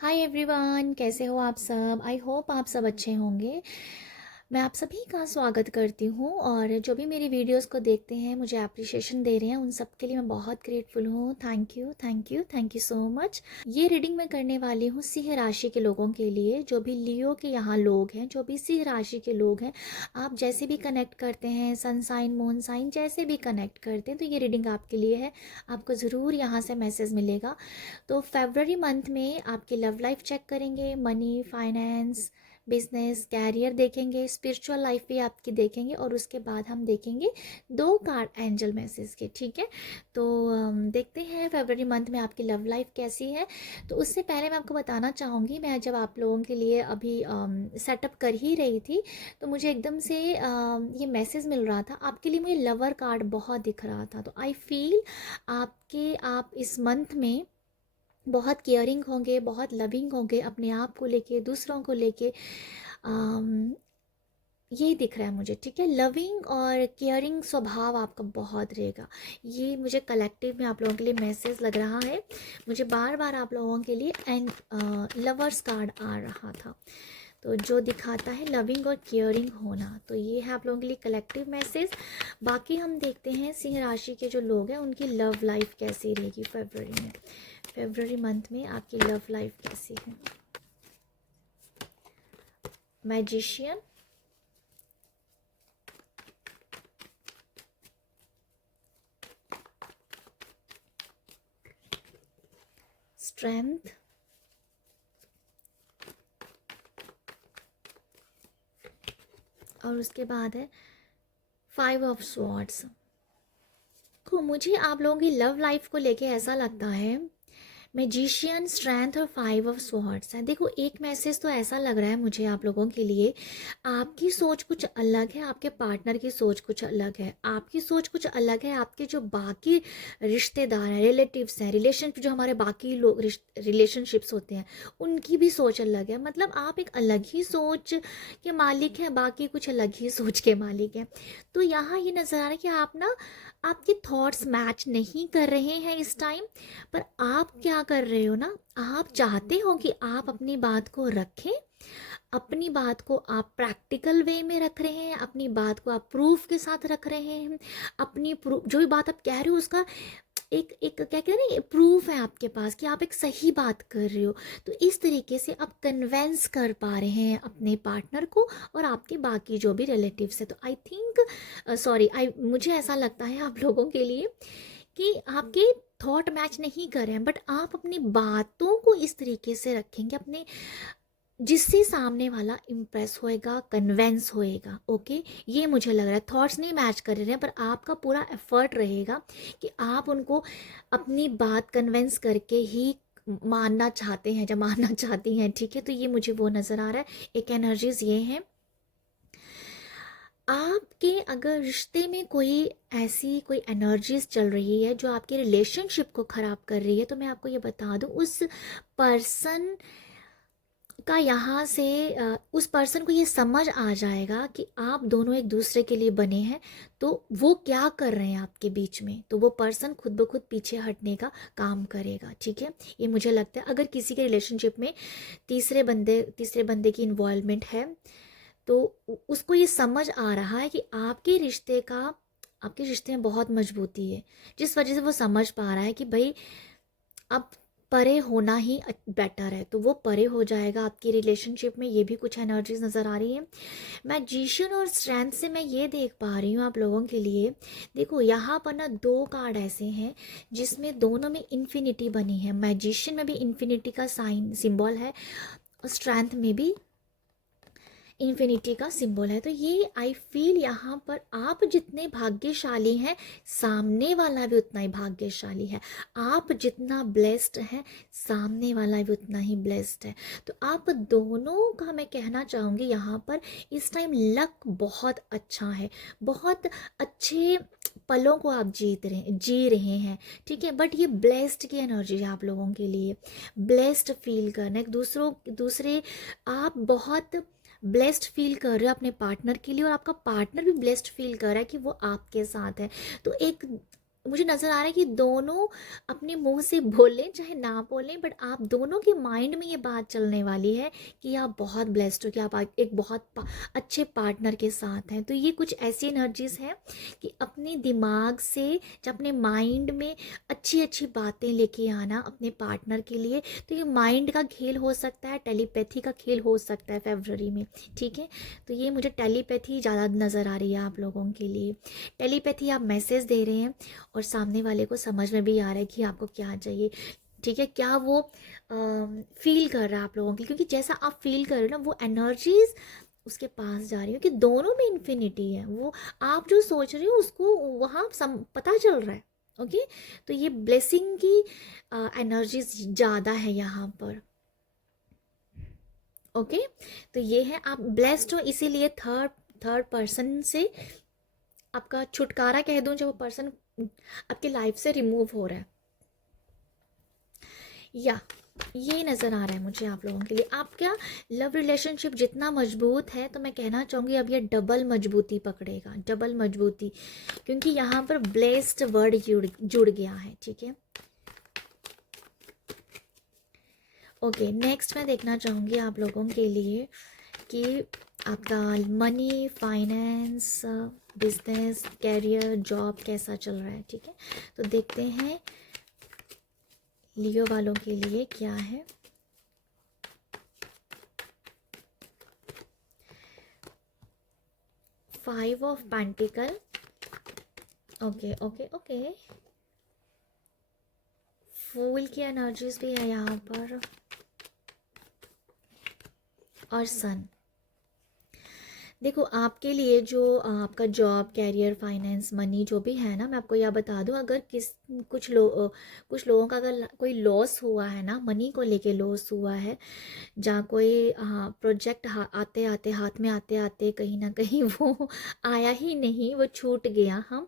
Hi everyone, कैसे हो आप सब। आई होप आप सब अच्छे होंगे। मैं आप सभी का स्वागत करती हूँ और जो भी मेरी वीडियोस को देखते हैं, मुझे अप्रिशिएशन दे रहे हैं, उन सब के लिए मैं बहुत ग्रेटफुल हूँ। Thank you, thank you, thank you so much. ये रीडिंग मैं करने वाली हूँ सिंह राशि के लोगों के लिए, जो भी लियो के यहाँ लोग हैं, जो भी सिंह राशि के लोग हैं। आप जैसे भी कनेक्ट करते हैं, सन साइन, मून साइन, जैसे भी कनेक्ट करते हैं, तो ये रीडिंग आपके लिए है। आपको ज़रूर यहाँ से मैसेज मिलेगा। तो फरवरी मंथ में आपकी लव लाइफ चेक करेंगे, मनी, फाइनेंस, बिजनेस, कैरियर देखेंगे, स्पिरिचुअल लाइफ भी आपकी देखेंगे और उसके बाद हम देखेंगे 2 कार्ड एंजल मैसेज के। ठीक है, तो देखते हैं फरवरी मंथ में आपकी लव लाइफ कैसी है। तो उससे पहले मैं आपको बताना चाहूँगी, मैं जब आप लोगों के लिए अभी सेटअप कर ही रही थी, तो मुझे एकदम से ये मैसेज मिल रहा था आपके लिए। मुझे लवर कार्ड बहुत दिख रहा था, तो आई फील आप इस मंथ में बहुत केयरिंग होंगे, बहुत लविंग होंगे अपने आप को लेके, दूसरों को लेके। अम, ये दिख रहा है मुझे। ठीक है, लविंग और केयरिंग स्वभाव आपका बहुत रहेगा। ये मुझे कलेक्टिव में आप लोगों के लिए मैसेज लग रहा है। मुझे बार बार आप लोगों के लिए एंड लवर्स कार्ड आ रहा था, तो जो दिखाता है लविंग और केयरिंग होना। तो ये है आप लोगों के लिए कलेक्टिव मैसेज। बाकी हम देखते हैं सिंह राशि के जो लोग हैं उनकी लव लाइफ कैसी रहेगी फरवरी में। फरवरी मंथ में आपकी लव लाइफ कैसी है। मैजिशियन, स्ट्रेंथ, और उसके बाद है 5 ऑफ स्वॉर्ड्स। तो मुझे आप लोगों की लव लाइफ को लेके ऐसा लगता है, मैजिशियन, स्ट्रेंथ और 5 ऑफ स्वॉर्ड्स है। देखो, एक मैसेज तो ऐसा लग रहा है मुझे आप लोगों के लिए, आपकी सोच कुछ अलग है, आपके पार्टनर की सोच कुछ अलग है, आपकी सोच कुछ अलग है, आपके जो बाकी रिश्तेदार हैं, रिलेटिव्स हैं, रिलेशन जो हमारे बाकी लोग रिलेशनशिप्स होते हैं, उनकी भी सोच अलग है। मतलब आप एक अलग ही सोच के मालिक हैं, बाकी कुछ अलग ही सोच के मालिक हैं। तो यहाँ ये नज़र आ रहा है कि आप ना, आपके थॉट्स मैच नहीं कर रहे हैं इस टाइम। पर आप क्या कर रहे हो ना, आप चाहते हो कि आप अपनी बात को रखें, अपनी बात को आप प्रैक्टिकल वे में रख रहे हैं, अपनी बात को आप प्रूफ के साथ रख रहे हैं। अपनी प्रूफ, जो भी बात आप कह रहे हो उसका एक एक क्या कह रहे हैं, प्रूफ है आपके पास कि आप एक सही बात कर रहे हो। तो इस तरीके से आप कन्वेंस कर पा रहे हैं अपने पार्टनर को और आपके बाकी जो भी रिलेटिव्स है। तो आई थिंक, सॉरी, आई मुझे ऐसा लगता है आप लोगों के लिए कि आपके थॉट मैच नहीं कर रहे हैं, बट आप अपनी बातों को इस तरीके से रखेंगे अपने, जिससे सामने वाला इम्प्रेस होएगा, कन्वेंस होएगा। ओके, ये मुझे लग रहा है। थॉट्स नहीं मैच कर रहे हैं, पर आपका पूरा एफर्ट रहेगा कि आप उनको अपनी बात कन्वेंस करके ही मानना चाहते हैं, जब मानना चाहती हैं। ठीक है, तो ये मुझे वो नज़र आ रहा है। एक एनर्जीज ये हैं आपके, अगर रिश्ते में कोई एनर्जीज चल रही है जो आपके रिलेशनशिप को ख़राब कर रही है, तो मैं आपको ये बता दूं, उस पर्सन का यहाँ से उस पर्सन को ये समझ आ जाएगा कि आप दोनों एक दूसरे के लिए बने हैं। तो वो क्या कर रहे हैं आपके बीच में, तो वो पर्सन खुद ब खुद पीछे हटने का काम करेगा। ठीक है, ये मुझे लगता है। अगर किसी के रिलेशनशिप में तीसरे बंदे की इन्वॉल्वमेंट है, तो उसको ये समझ आ रहा है कि आपके रिश्ते में बहुत मजबूती है, जिस वजह से वो समझ पा रहा है कि भाई अब परे होना ही बेटर है, तो वो परे हो जाएगा आपकी रिलेशनशिप में। ये भी कुछ एनर्जीज नज़र आ रही है। मैजिशियन और स्ट्रेंथ से मैं ये देख पा रही हूँ आप लोगों के लिए। देखो, यहाँ पर ना 2 कार्ड ऐसे हैं जिसमें दोनों में इन्फिनिटी बनी है। मैजिशियन में भी इन्फिनिटी का साइन सिंबल है और स्ट्रेंथ में भी इन्फिनिटी का सिंबल है। तो ये आई फील यहाँ पर आप जितने भाग्यशाली हैं, सामने वाला भी उतना ही भाग्यशाली है। आप जितना ब्लेस्ड हैं, सामने वाला भी उतना ही ब्लेस्ड है। तो आप दोनों का मैं कहना चाहूँगी यहाँ पर इस टाइम लक बहुत अच्छा है। बहुत अच्छे पलों को आप जी रहे हैं। ठीक है, बट ये ब्लेस्ड की एनर्जी है आप लोगों के लिए। ब्लेस्ड फील करना, एक दूसरे आप बहुत ब्लेस्ड फील कर रहे हो अपने पार्टनर के लिए, और आपका पार्टनर भी ब्लेस्ड फील कर रहा है कि वो आपके साथ है। तो एक मुझे नज़र आ रहा है कि दोनों अपने मुंह से बोलें चाहे ना बोलें, बट आप दोनों के माइंड में ये बात चलने वाली है कि आप बहुत ब्लेस्ड हो, कि आप एक बहुत अच्छे पार्टनर के साथ हैं। तो ये कुछ ऐसी एनर्जीज हैं कि अपने दिमाग से या अपने माइंड में अच्छी अच्छी बातें लेके आना अपने पार्टनर के लिए। तो ये माइंड का खेल हो सकता है, टेलीपैथी का खेल हो सकता है फरवरी में, ठीक है। तो ये मुझे टेलीपैथी ज़्यादा नज़र आ रही है आप लोगों के लिए। टेलीपैथी, आप मैसेज दे रहे हैं और सामने वाले को समझ में भी आ रहा है कि आपको क्या चाहिए, ठीक है, क्या वो फील कर रहा है आप लोगों के लिए, क्योंकि जैसा आप फील कर रहे हो ना वो एनर्जीज उसके पास जा रही हो कि दोनों में इन्फिनिटी है। वो आप जो सोच रहे हो उसको वहाँ पता चल रहा है। ओके, तो ये ब्लेसिंग की एनर्जीज ज़्यादा है यहाँ पर। ओके, तो ये है, आप ब्लेस्ड हो, इसीलिए थर्ड थर्ड पर्सन से आपका छुटकारा कह दूं, जो वो पर्सन आपकी लाइफ से रिमूव हो रहा है, या ये नज़र आ रहा है मुझे आप लोगों के लिए। आपका लव रिलेशनशिप जितना मजबूत है, तो मैं कहना चाहूँगी अब ये डबल मजबूती पकड़ेगा, डबल मजबूती, क्योंकि यहाँ पर ब्लेस्ड वर्ड जुड़ गया है, ठीक है। ओके, नेक्स्ट मैं देखना चाहूँगी आप लोगों के लिए कि आपका money, finance, business, career, job कैसा चल रहा है, ठीक है। तो देखते हैं लियो वालों के लिए क्या है। Five of pentacle, okay okay okay, fool की एनर्जीज भी है यहाँ पर, और सन। देखो, आपके लिए जो आपका जॉब, कैरियर, फाइनेंस, मनी जो भी है ना, मैं आपको यह बता दूं, अगर कुछ लोगों का अगर कोई लॉस हुआ है ना, मनी को लेके लॉस हुआ है, जहाँ कोई प्रोजेक्ट आते आते हाथ में आते आते कहीं ना कहीं वो आया ही नहीं, वो छूट गया, हाँ,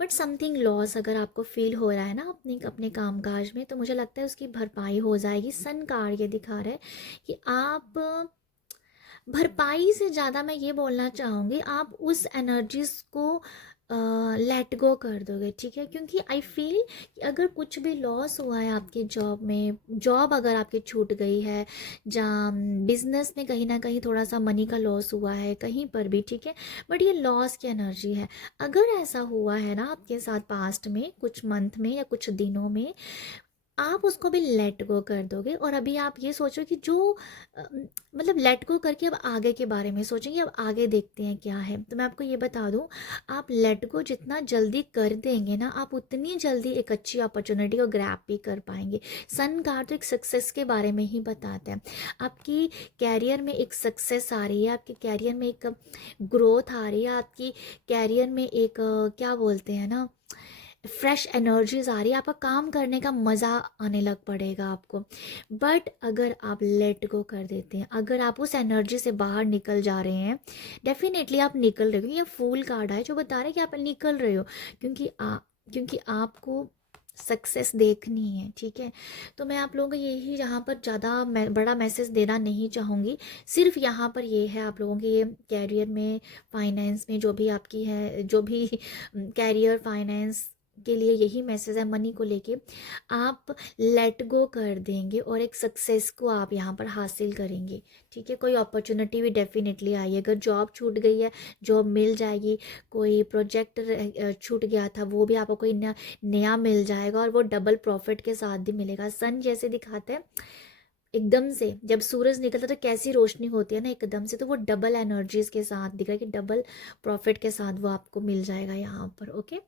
बट समथिंग लॉस अगर आपको फील हो रहा है ना अपने अपने कामकाज में, तो मुझे लगता है उसकी भरपाई हो जाएगी। सन कार्ड ये दिखा रहा है कि आप भरपाई से ज़्यादा मैं ये बोलना चाहूँगी, आप उस एनर्जीज को लेट गो कर दोगे, ठीक है। क्योंकि आई फील कि अगर कुछ भी लॉस हुआ है आपकी जॉब में, जॉब अगर आपकी छूट गई है, जहाँ बिजनेस में कहीं ना कहीं थोड़ा सा मनी का लॉस हुआ है कहीं पर भी, ठीक है, बट ये लॉस की एनर्जी है। अगर ऐसा हुआ है ना आपके साथ पास्ट में, कुछ मंथ में या कुछ दिनों में, आप उसको भी लेट गो कर दोगे। और अभी आप ये सोचो कि जो मतलब लेट गो करके अब आगे के बारे में सोचेंगे, अब आगे देखते हैं क्या है। तो मैं आपको ये बता दूं, आप लेट गो जितना जल्दी कर देंगे ना, आप उतनी जल्दी एक अच्छी अपॉर्चुनिटी को ग्रैब भी कर पाएंगे। सन कार्ड तो एक सक्सेस के बारे में ही बताते हैं। आपकी कैरियर में एक सक्सेस आ रही है, आपके कैरियर में एक ग्रोथ आ रही है, आपकी कैरियर में एक क्या बोलते हैं ना, फ्रेश एनर्जीज आ रही है, आपका काम करने का मज़ा आने लग पड़ेगा आपको। बट अगर आप लेट गो कर देते हैं, अगर आप उस एनर्जी से बाहर निकल जा रहे हैं, डेफिनेटली आप निकल रहे हो। ये फूल कार्ड है जो बता रहे हैं कि आप निकल रहे हो, क्योंकि आपको सक्सेस देखनी है, ठीक है। तो मैं आप लोगों को यही यहाँ पर ज़्यादा बड़ा मैसेज देना नहीं चाहूँगी। सिर्फ यहाँ पर ये है आप लोगों के ये कैरियर में, फाइनेंस में, जो भी आपकी है, जो भी कैरियर, फाइनेंस के लिए यही मैसेज है। मनी को लेके आप लेट गो कर देंगे और एक सक्सेस को आप यहाँ पर हासिल करेंगे, ठीक है। कोई अपॉर्चुनिटी भी डेफिनेटली आई है। अगर जॉब छूट गई है, जॉब मिल जाएगी। कोई प्रोजेक्ट छूट गया था, वो भी आपको कोई नया मिल जाएगा, और वो डबल प्रॉफिट के साथ भी मिलेगा। सन जैसे दिखाते हैं, एकदम से जब सूरज निकलता है तो कैसी रोशनी होती है ना एकदम से, तो वो डबल एनर्जीज के साथ दिख रहा है कि डबल प्रॉफिट के साथ वो आपको मिल जाएगा यहाँ पर। ओके,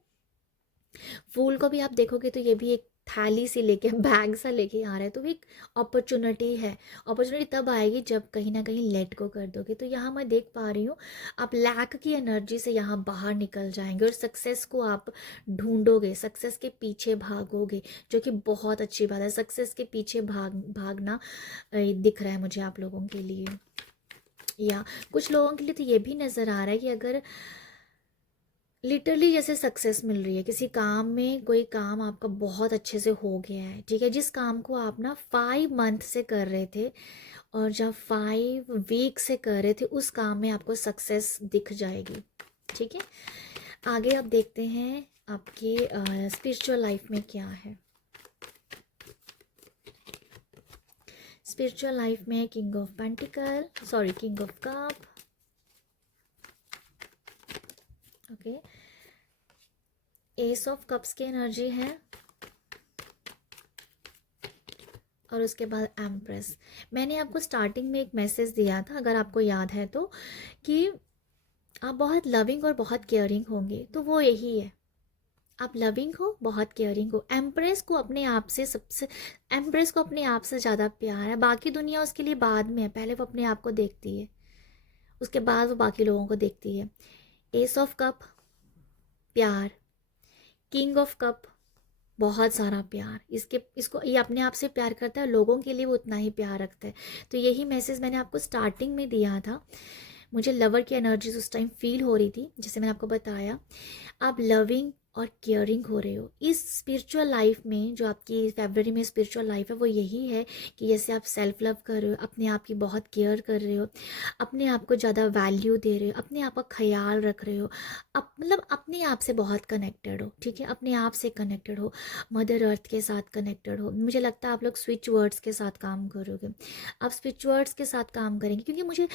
फूल को भी आप देखोगे तो ये भी एक थाली से लेके बैग सा लेके आ रहा है, तो भी एक अपॉर्चुनिटी है। अपॉर्चुनिटी तब आएगी जब कहीं ना कहीं लेट को कर दोगे। तो यहाँ मैं देख पा रही हूँ आप लैक की एनर्जी से यहाँ बाहर निकल जाएंगे और सक्सेस को आप ढूंढोगे, सक्सेस के पीछे भागोगे, जो कि बहुत अच्छी बात है। सक्सेस के पीछे भागना दिख रहा है मुझे आप लोगों के लिए, या कुछ लोगों के लिए तो ये भी नज़र आ रहा है कि अगर लिटरली जैसे सक्सेस मिल रही है किसी काम में, कोई काम आपका बहुत अच्छे से हो गया है, ठीक है, जिस काम को आप ना 5 मंथ से कर रहे थे और जब 5 वीक से कर रहे थे, उस काम में आपको सक्सेस दिख जाएगी, ठीक है। आगे आप देखते हैं आपकी स्पिरिचुअल लाइफ में क्या है। स्पिरिचुअल लाइफ में king of pentacle, sorry king of cup, okay, S of cups की एनर्जी है और उसके बाद एम्प्रेस। मैंने आपको स्टार्टिंग में एक मैसेज दिया था, अगर आपको याद है तो, कि आप बहुत लविंग और बहुत केयरिंग होंगे, तो वो यही है, आप लविंग हो, बहुत केयरिंग हो। एम्प्रेस को अपने आप से सबसे, एम्प्रेस को अपने आप से ज़्यादा प्यार है, बाकी दुनिया उसके लिए बाद में है, पहले वो अपने आप को देखती है, उसके बाद वो बाकी लोगों को देखती है। एस ऑफ कप प्यार, किंग ऑफ कप बहुत सारा प्यार, इसको ये अपने आप से प्यार करता है, लोगों के लिए वो उतना ही प्यार रखता है। तो यही मैसेज मैंने आपको स्टार्टिंग में दिया था। मुझे लवर की एनर्जीज उस टाइम फील हो रही थी, जैसे मैंने आपको बताया, आप लविंग और केयरिंग हो रहे हो इस स्पिरिचुअल लाइफ में। जो आपकी फरवरी में स्पिरिचुअल लाइफ है वो यही है कि जैसे आप सेल्फ लव कर रहे हो, अपने आप की बहुत केयर कर रहे हो, अपने आप को ज़्यादा वैल्यू दे रहे हो, अपने आप का ख्याल रख रहे हो, मतलब अपने आप से बहुत कनेक्टेड हो, ठीक है, अपने आप से कनेक्टेड हो, मदर अर्थ के साथ कनेक्टेड हो। मुझे लगता है आप लोग स्विच वर्ड्स के साथ काम करोगे, आप स्विच वर्ड्स के साथ काम करेंगे, क्योंकि मुझे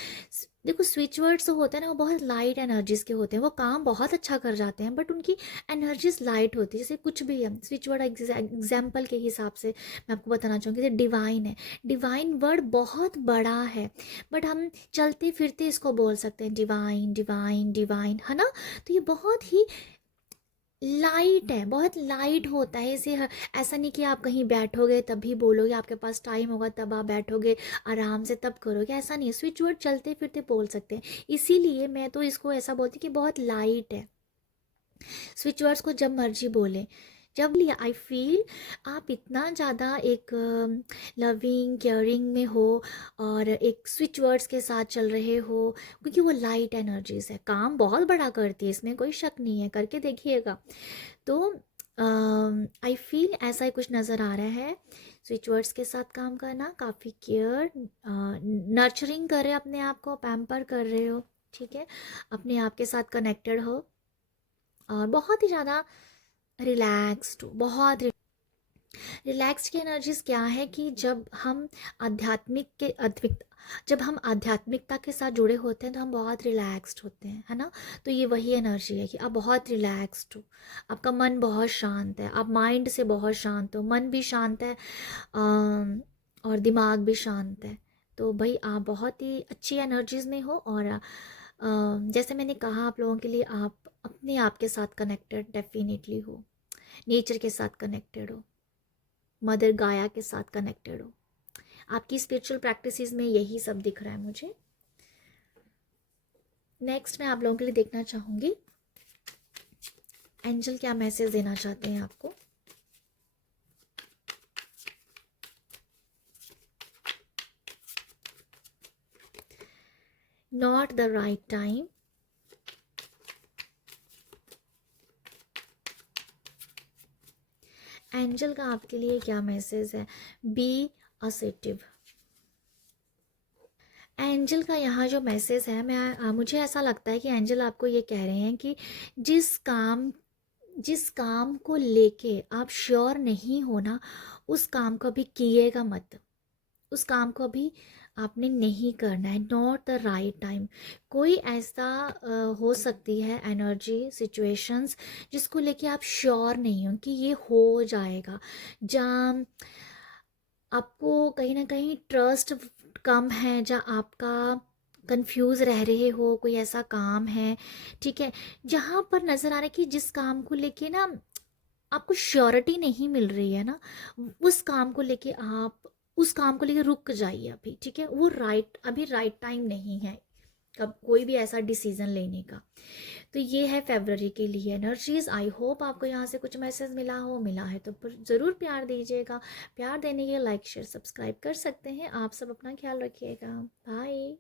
देखो स्विच वर्ड्स जो होते हैं ना वो बहुत लाइट एनर्जीज के होते हैं, वो काम बहुत अच्छा कर जाते हैं, बट उनकी एनर्जीज लाइट होती है। जैसे कुछ भी है स्विच वर्ड, एग्जाम्पल के हिसाब से मैं आपको बताना चाहूँगी, जैसे डिवाइन है, डिवाइन वर्ड बहुत बड़ा है, बट हम चलते फिरते इसको बोल सकते हैं डिवाइन डिवाइन डिवाइन, है ना। तो ये बहुत ही लाइट है, बहुत लाइट होता है इसे। ऐसा नहीं कि आप कहीं बैठोगे तभी बोलोगे, आपके पास टाइम होगा तब आप बैठोगे आराम से तब करोगे, ऐसा नहीं है। स्विच वर्ड चलते फिरते बोल सकते हैं, इसीलिए मैं तो इसको ऐसा बोलती हूँ कि बहुत लाइट है। स्विच वर्ड्स को जब मर्जी बोले, जब लिया आई फील आप इतना ज़्यादा एक लविंग केयरिंग में हो और एक स्विच वर्ड्स के साथ चल रहे हो, क्योंकि वो लाइट एनर्जीज है, काम बहुत बड़ा करती है, इसमें कोई शक नहीं है, करके देखिएगा। तो आई फील ऐसा ही कुछ नज़र आ रहा है। स्विच वर्ड्स के साथ काम करना, काफ़ी केयर, नर्चरिंग कर रहे हो अपने आप को, पैम्पर कर रहे हो, ठीक है, अपने आप के साथ कनेक्टेड हो और बहुत ही ज़्यादा रिलैक्स्ड हो। बहुत रिलैक्स्ड की एनर्जीज क्या है कि जब हम जब हम आध्यात्मिकता के साथ जुड़े होते हैं तो हम बहुत रिलैक्स्ड होते हैं, है ना। तो ये वही एनर्जी है कि आप बहुत रिलैक्स्ड हो, आपका मन बहुत शांत है, आप माइंड से बहुत शांत हो, मन भी शांत है और दिमाग भी शांत है। तो भाई आप बहुत ही अच्छी एनर्जीज में हो और जैसे मैंने कहा आप लोगों के लिए, आप अपने आप के साथ कनेक्टेड डेफिनेटली हो, नेचर के साथ कनेक्टेड हो, मदर गाया के साथ कनेक्टेड हो। आपकी स्पिरिचुअल प्रैक्टिसेस में यही सब दिख रहा है मुझे। नेक्स्ट मैं आप लोगों के लिए देखना चाहूँगी एंजल क्या मैसेज देना चाहते हैं आपको। Not the right time, angel का आपके लिए क्या मैसेज है। B assertive. एंजल का यहाँ जो मैसेज है, मुझे ऐसा लगता है कि एंजल आपको ये कह रहे हैं कि जिस काम को लेके आप श्योर नहीं हो ना, उस काम को अभी किएगा मत, उस काम को अभी आपने नहीं करना है। नॉट द राइट टाइम, कोई ऐसा हो सकती है एनर्जी सिचुएशंस जिसको लेके आप श्योर नहीं हो कि ये हो जाएगा, जहाँ आपको कहीं ना कहीं ट्रस्ट कम है, जहाँ आपका कंफ्यूज रह रहे हो, कोई ऐसा काम है, ठीक है, जहाँ पर नज़र आ रहा है कि जिस काम को लेके ना आपको श्योरिटी नहीं मिल रही है ना, उस काम को लेके आप उस काम को लेके रुक जाइए अभी, ठीक है, वो अभी राइट टाइम नहीं है कब कोई भी ऐसा डिसीजन लेने का। तो ये है फरवरी के लिए एनर्जीज। आई होप आपको यहाँ से कुछ मैसेज मिला है तो ज़रूर प्यार दीजिएगा। प्यार देने के लिए लाइक शेयर सब्सक्राइब कर सकते हैं। आप सब अपना ख्याल रखिएगा। बाय।